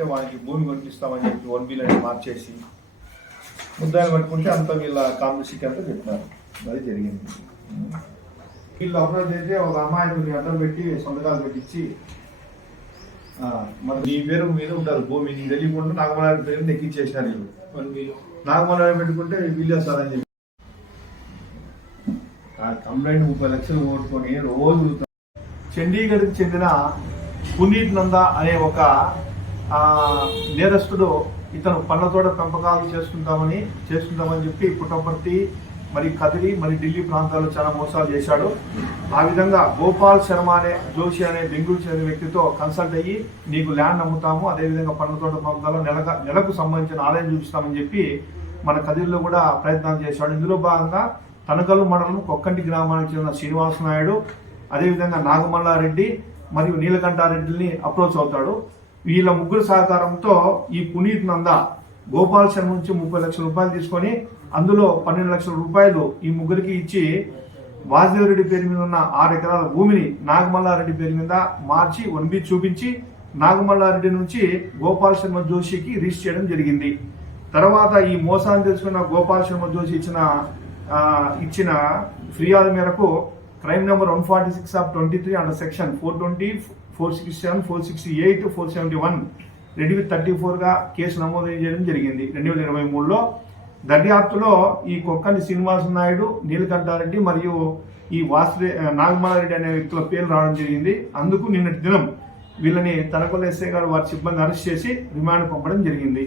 అంటే వానికి భూమి కొనిపిస్తామని చెప్పి 1 బిలియన్ మార్చేసి ముద్దాయిలు పట్టుకుంటే అంతా వీళ్ళ కాంగ్రెస్కి అంతా చెప్తారు. అది జరిగింది. వీళ్ళు అప్రోచ్ అయితే ఒక అమ్మాయిని అడ్డం పెట్టి సొంతకాలు పెట్టించి మరి నీ పేరు మీద ఉంటారు భూమి, నీకు తెలియకుండా నాగమల్లారెడ్డి పేరు నెక్కించేసినారు వీళ్ళు. నాగమల్లారెడ్డి పెట్టుకుంటే వీళ్ళు వేస్తారని చెప్పి కంప్లైంట్ 30 లక్షలు ఓటుకొని రోజు చండీగఢ్కి చెందిన పునీత్ నందా అనే ఒక నేరస్తుడు ఇతను పండ్ల తోట పెంపకాలు చేస్తుంటామని చెప్పి పుట్టపర్తి మరి కదిరి మరి ఢిల్లీ ప్రాంతాల్లో చాలా మోసాలు చేశాడు. ఆ విధంగా గోపాల్ శర్మ అనే జోషి అనే బెంగళూరు చెందిన వ్యక్తితో కన్సల్ట్ అయ్యి నీకు ల్యాండ్ అమ్ముతాము, అదేవిధంగా పండ్ల తోట పెంపకాలు నెలకు సంబంధించిన ఆదాయం చూపిస్తామని చెప్పి మన కదిరిలో కూడా ప్రయత్నాలు చేశాడు. ఇందులో భాగంగా తనకల్లు మండలం కొక్కంటి గ్రామానికి చెందిన శ్రీనివాస నాయుడు, అదేవిధంగా నాగమల్లారెడ్డి మరియు నీలకంఠారెడ్డిని అప్రోచ్ అవుతాడు. వీళ్ళ ముగ్గురు సహకారంతో ఈ పునీత్ నందా గోపాల్ శర్మ నుంచి 30 లక్షల రూపాయలు తీసుకొని అందులో 12 లక్షల రూపాయలు ఈ ముగ్గురికి ఇచ్చి వాసుదేవరెడ్డి పేరు మీద ఉన్న 6 ఎకరాల భూమిని నాగమల్లారెడ్డి పేరు మీద మార్చి 1B చూపించి నాగమల్లారెడ్డి నుంచి గోపాల్ శర్మ జోషికి రిజిస్టర్ చేయడం జరిగింది. తర్వాత ఈ మోసాన్ని తెలుసుకున్న గోపాల్ శర్మ జోషి ఇచ్చిన ఫిర్యాదు మేరకు crime number 146 of 23 under section 420, 467, 468, 471 2/34 గా కేసు నమోదు చేయడం జరిగింది 2023లో. దర్యాప్తులో ఈ కొక్కంటి శ్రీనివాస నాయుడు, నీలకంఠారెడ్డి మరియు ఈ నాగమల్లారెడ్డి అనే వ్యక్తుల పేర్లు రావడం జరిగింది. అందుకు నిన్నటి దినం వీళ్ళని తనకొల్ల ఎస్ఐ గారు వారి సిబ్బంది అరెస్ట్ చేసి రిమాండ్ పంపడం జరిగింది.